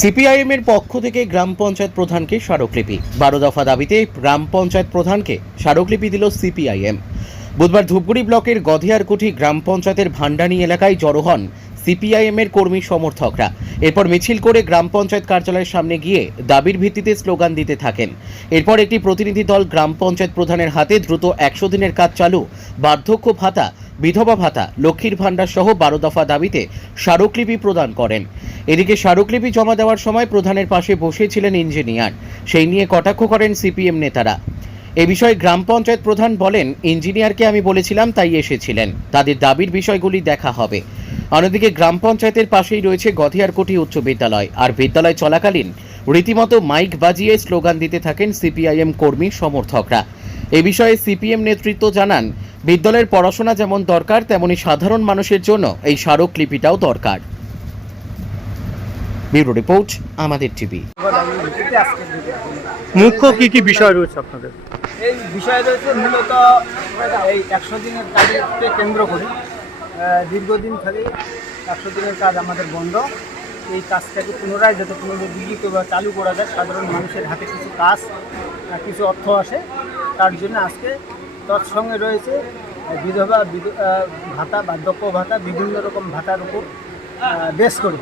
CPIM এর পক্ষ থেকে গ্রাম পঞ্চায়েত প্রধানকে স্মারকলিপি। 12 দফা দাবিতে গ্রাম পঞ্চায়েত প্রধানকে স্মারকলিপি দিল সিপিআইএম। বুধবার ধূপগুড়ি ব্লকের গধিয়ারকুঠি গ্রাম পঞ্চায়েতের ভান্ডানি এলাকায় জড়ো হন সিপিআইএম এর কর্মী সমর্থকরা। এরপর মিছিল করে গ্রাম পঞ্চায়েত কার্যালয়ের সামনে গিয়ে দাবির ভিত্তিতে স্লোগান দিতে থাকেন। এরপর একটি প্রতিনিধি দল গ্রাম পঞ্চায়েত প্রধানের হাতে দ্রুত 100 দিনের কাজ চালু, বার্ধক্য ভাতা, বিধবা ভাতা, লক্ষ্মীর ভাণ্ডার সহ 12 দফা দাবিতে স্মারকলিপি প্রদান করেন। এদিকে স্মারকলিপি জমা দেওয়ার সময় প্রধানের পাশে বসেছিলেন ইঞ্জিনিয়ার, সেই নিয়ে কটাক্ষ করেন সিপিএম নেতারা। এ বিষয়ে গ্রাম পঞ্চায়েত প্রধান বলেন, ইঞ্জিনিয়ারকে আমি বলেছিলাম তাই এসেছিলেন, তাদের দাবির বিষয়গুলি দেখা হবে। অন্যদিকে গ্রাম পঞ্চায়েতের পাশেই রয়েছে গধিয়ারকুঠি উচ্চ বিদ্যালয়, আর বিদ্যালয় চলাকালীন রীতিমতো মাইক বাজিয়ে স্লোগান দিতে থাকেন সিপিআইএম কর্মী সমর্থকরা। এ বিষয়ে সিপিএম নেতৃত্ব জানান, বিদ্যালয়ের পড়াশোনা যেমন দরকার তেমনি সাধারণ মানুষের জন্য এই স্মারকলিপিটাও দরকার। ব্যুরো রিপোর্ট, আমাদের টিভি। মুখ্য কি বিষয় রয়েছে আপনাদের? এই বিষয় রয়েছে মূলত এই 100 দিনের কাজকে কেন্দ্র করে দীর্ঘদিন ধরে 100 দিনের কাজ আমাদের বন্ধ। এই কাজটাকে পুনরায় যাতে পুনরুজ্জীবিত বা চালু করা যায়, সাধারণ মানুষের হাতে কিছু কাজ, কিছু অর্থ আসে, তার জন্য আজকে তৎসঙ্গে রয়েছে বিধবা ভাতা, বার্ধক্য ভাতা, বিভিন্ন রকম ভাতার উপর বেশ করে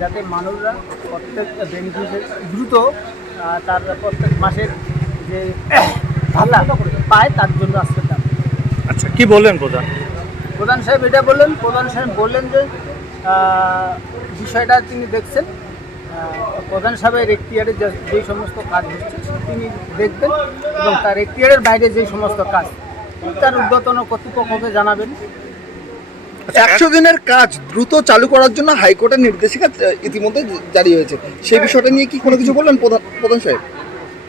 যাতে মানুষরা প্রত্যেক বেনিফিশিয়ারি দ্রুত তার প্রত্যেক মাসের যে ভাতা পায়, তার জন্য আজকে দাম। আচ্ছা, কি বললেন প্রধান সাহেব? এটা বললেন, প্রধান সাহেব বললেন যে বিষয়টা তিনি দেখছেন, প্রধান সাহেবের এখতিয়ারে যেই সমস্ত কাজ হচ্ছে তিনি দেখবেন এবং তার এখতিয়ারের বাইরে যেই সমস্ত কাজ তার ঊর্ধ্বতন কর্তৃপক্ষকে জানাবেন। 100 দিনের কাজ দ্রুত চালু করার জন্য হাইকোর্টের নির্দেশিকা ইতিমধ্যে জারি হয়েছে, সেই বিষয়টা নিয়ে কি কোনো কিছু বললেন প্রধান সাহেব?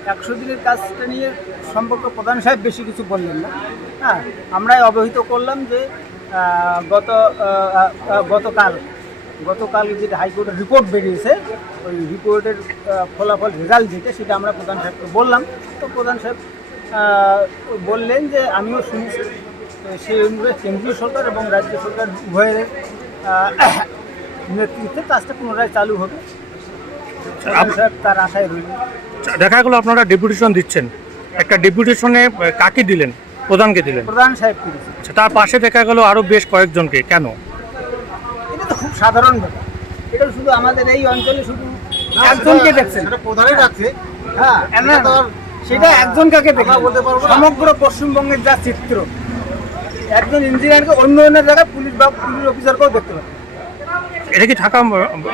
100 দিনের কাজটা নিয়ে সম্পর্কে প্রধান সাহেব বেশি কিছু বললেন না। হ্যাঁ, আমরাই অবহিত করলাম যে গতকাল যেটা হাইকোর্টের রিপোর্ট বেরিয়েছে, ওই রিপোর্টের ফলাফল রেজাল্ট যেটা, সেটা আমরা প্রধান সাহেবকে বললাম। তো প্রধান সাহেব বললেন যে আমিও শুনেছি, সেই অনুযায়ী কেন্দ্রীয় সরকার এবং রাজ্য সরকার উভয়ের নেতৃত্বে কাজটা পুনরায় চালু হবে। প্রধান সাহেব তার আশায় রইলেন। দেখা গেল আপনারা ডেপুটেশন দিচ্ছেন, একটা ডেপুটেশনে কাকে দিলেন? প্রধানকে দিলেন? প্রধান সাহেব দিয়েছে। আচ্ছা, তার পাশে দেখা গেল আরো বেশ কয়েকজনকে, কেন? এটা তো খুব সাধারণ ব্যাপার, এটা শুধু আমাদের এই অঞ্চলে শুধু একজনকে দেখছেন, প্রধানই রাখছে। হ্যাঁ, সেটা একজন কাকে দেখে সমগ্র পশ্চিমবঙ্গের যা চিত্র, একজন ইঞ্জিনিয়ারকে অন্য জায়গায় পুলিশ বা পুলিশ অফিসারকেও দেখতে পাবে। এটা কি থাকা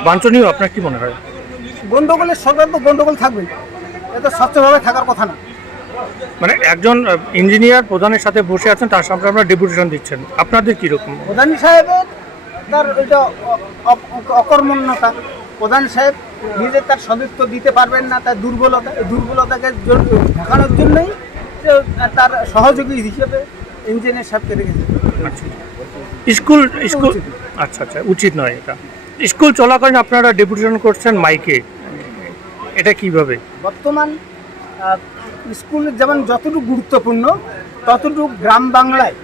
বাঞ্ছনীয়? আপনার কি মনে হয়? গন্ডগোলের সরকার তো গন্ডগোল থাকবেই, এটা স্বচ্ছভাবে থাকার কথা না। মানে একজন ইঞ্জিনিয়ার প্রধানের সাথে বসে আছেন, তার সামনে আপনারা ডেপুটেশন দিচ্ছেন, আপনাদের কীরকম? প্রধান সাহেবের তার ওইটা অকর্মণ্যতা। প্রধান সাহেব নিজে তার সদস্য দিতে পারবেন না, তার দুর্বলতাকে দেখানোর জন্যই তার সহযোগী হিসেবে ইঞ্জিনিয়ার সাহেবকে রেখেছে। স্কুল আচ্ছা, উচিত নয় এটা। স্কুল চলাকালীন আপনারা ডেপুটেশন করছেন মাইকে, এটা কিভাবে? বর্তমান স্কুল যেমন যতটুকু গুরুত্বপূর্ণ, ততটুকু গ্রাম বাংলায়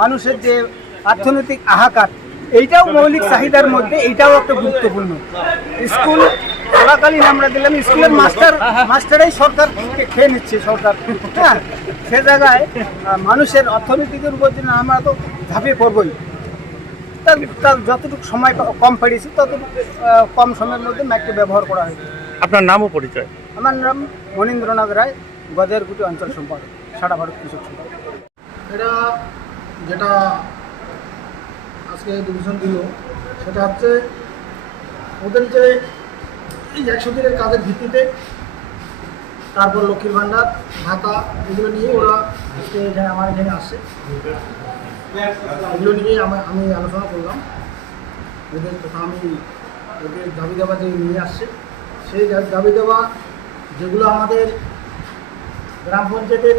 মানুষের যে অর্থনৈতিক হাহাকার, এইটাও মৌলিক চাহিদার মধ্যে এইটাও একটা গুরুত্বপূর্ণ। স্কুল চলাকালীন আমরা দিলাম, স্কুলের মাস্টারাই সরকার খেয়ে নিচ্ছে সরকার। হ্যাঁ, সে জায়গায় মানুষের অর্থনৈতিকের উপর জন্য আমরা তো ঝাঁপিয়ে পড়বই। তার যতটুকু সময় কম পেয়েছি, ততটুকু কম সময়ের মধ্যে ম্যাককে ব্যবহার করা হয়েছে। আপনার নাম ও পরিচয়? আমার নাম মনীন্দ্রনাথ রায়, গধিয়ারকুঠি অঞ্চল সম্পাদক, সারা ভারত কৃষক সম্পাদক। এটা যেটা আজকে ডিভিশন দিল, সেটা হচ্ছে ওদের যে এই 100 দিনের কাজের ভিত্তিতে, তারপর লক্ষ্মীর ভাণ্ডার, ভাতা, এগুলো নিয়ে ওরা আজকে এখানে আমার এখানে আসছে। এগুলো নিয়েই আমি আলোচনা করলাম। ওদের কথা ওদের দাবি দেওয়া যে নিয়ে আসছে, সেই দাবি দেওয়া যেগুলো আমাদের গ্রাম পঞ্চায়েতের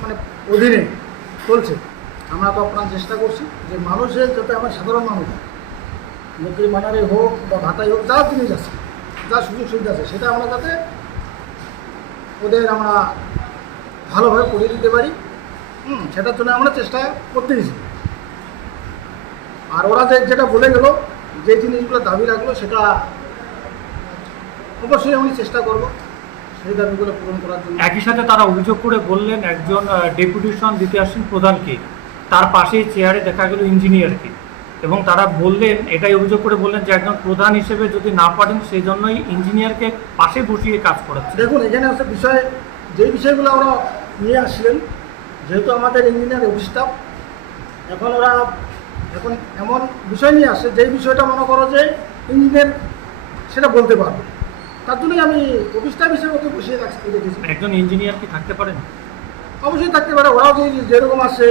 মানে অধীনে চলছে, আমরা তো আপনার চেষ্টা করছি যে মানুষের যাতে আমার সাধারণ মানুষ লক্ষ্মীর ভাণ্ডারে হোক বা ভাতাই হোক, যা জিনিস আছে, যা সুযোগ সুবিধা আছে, সেটা আমরা যাতে ওদের আমরা ভালোভাবে করিয়ে দিতে পারি, সেটার জন্য আমরা চেষ্টা করতেইছি। আর ওরা যেটা বলে গেল, যে জিনিসগুলো দাবি রাখলো, সেটা অবশ্যই আমি চেষ্টা করব সেই দাবিগুলো পূরণ করার জন্য। একই সাথে তারা অভিযোগ করে বললেন একজন ডেপুটেশন দিতে আসছেন প্রধানকে, তার পাশেই চেয়ারে দেখা গেল ইঞ্জিনিয়ারকে, এবং তারা বললেন, এটাই অভিযোগ করে বললেন যে একজন প্রধান হিসেবে যদি না পারেন সেই জন্যই ইঞ্জিনিয়ারকে পাশে বসিয়ে কাজ করাচ্ছে। দেখুন, এখানে হচ্ছে বিষয়, যে বিষয়গুলো ওরা নিয়ে আসছিলেন, যেহেতু আমাদের ইঞ্জিনিয়ার অফিস স্টাফ, এখন ওরা এখন এমন বিষয় নিয়ে আসে যেই বিষয়টা মনে করো যে ইঞ্জিনিয়ার সেটা বলতে পারবে, তার জন্যই আমি অফিস স্টাফ হিসেবে ওকে বসিয়ে রেখেছি। একজন ইঞ্জিনিয়ার কি থাকতে পারেন? অবশ্যই থাকতে পারে, ওরাও যেরকম আসে,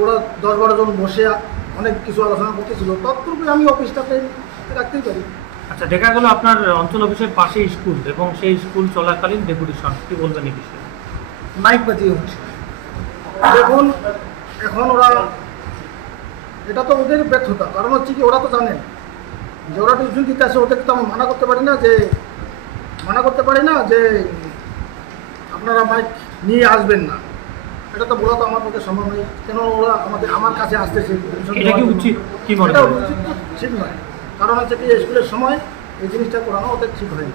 ওরা 10-12 জন বসে অনেক কিছু আলোচনা করতেছিল, তৎপূর্বে আমি অফিস স্টাফে রাখতেই পারি। আচ্ছা, দেখা গেল আপনার অঞ্চল অফিসের পাশে স্কুল এবং সেই স্কুল চলাকালীন ডেপুটেশন, কি বলবেন এই বিষয়ে? মাইক বাজিয়ে হচ্ছে। দেখুন, এখন ওরা, এটা তো ওদের ব্যর্থতা, কারণ হচ্ছে কি ওরা তো জানেন যে ওরা টিউশন দিতে আসে, ওদেরকে তো আমি মানা করতে পারি না যে আপনারা মাইক নিয়ে আসবেন না, এটা তো বলা তো আমার পক্ষে সম্ভব নয়। কেন ওরা আমার কাছে আসতেছে, এটা কি উচিত, কি মনে এটা করেন? উচিত তো ঠিক নয়, কারণ হচ্ছে কি স্কুলের সময় এই জিনিসটা করানো ওদের ঠিক হয়নি।